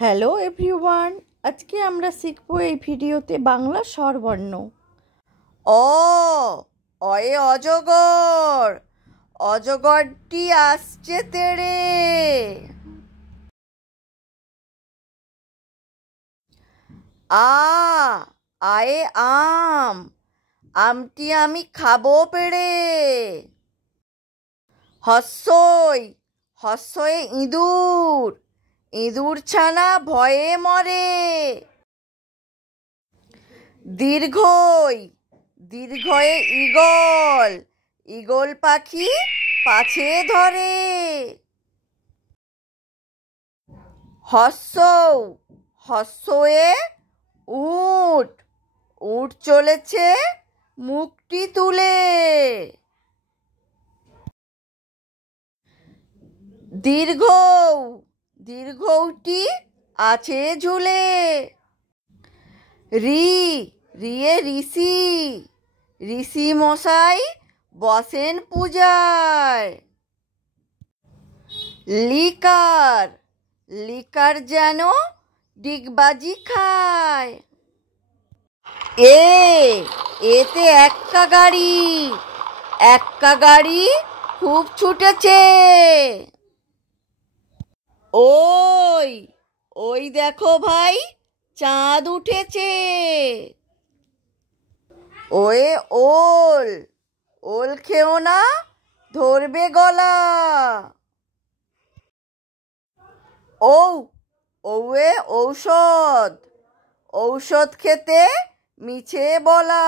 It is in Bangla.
হ্যালো এভরিওয়ান, আজকে আমরা শিখব এই ভিডিওতে বাংলা স্বরবর্ণ। অ, অয়ে অজগর, অজগরটি আসছে তেড়ে। আ, আয়ে আম, আমটি আমি খাবো পেড়ে। হস্যই, হস্যয়ে ইঁদুর, ইঁদুর ছানা ভয়ে মরে। দীর্ঘই, দীর্ঘয়ে ঈগল, ঈগল পাখি পাছে ধরে। হস্যৌ, হস্যয়ে উট, উট চলেছে মুখটি তুলে। দীর্ঘৌ, দীর্ঘৌটি আছে ঝুলে। রি, রিয়ে ঋষি, ঋষি মশাই বসেন পূজায়। লিকার, লিকার যেন ডিগবাজি খায়। এ, এতে এক্কা গাড়ি, এক্কা গাড়ি খুব ছুটেছে। ওই, ওই দেখো ভাই, চাঁদ উঠেছে। ওয়ে ওল, ওল খেও না ধরবে গলা। ঔ, ঔয়ে ঔষধ, ঔষধ খেতে মিছে বলা।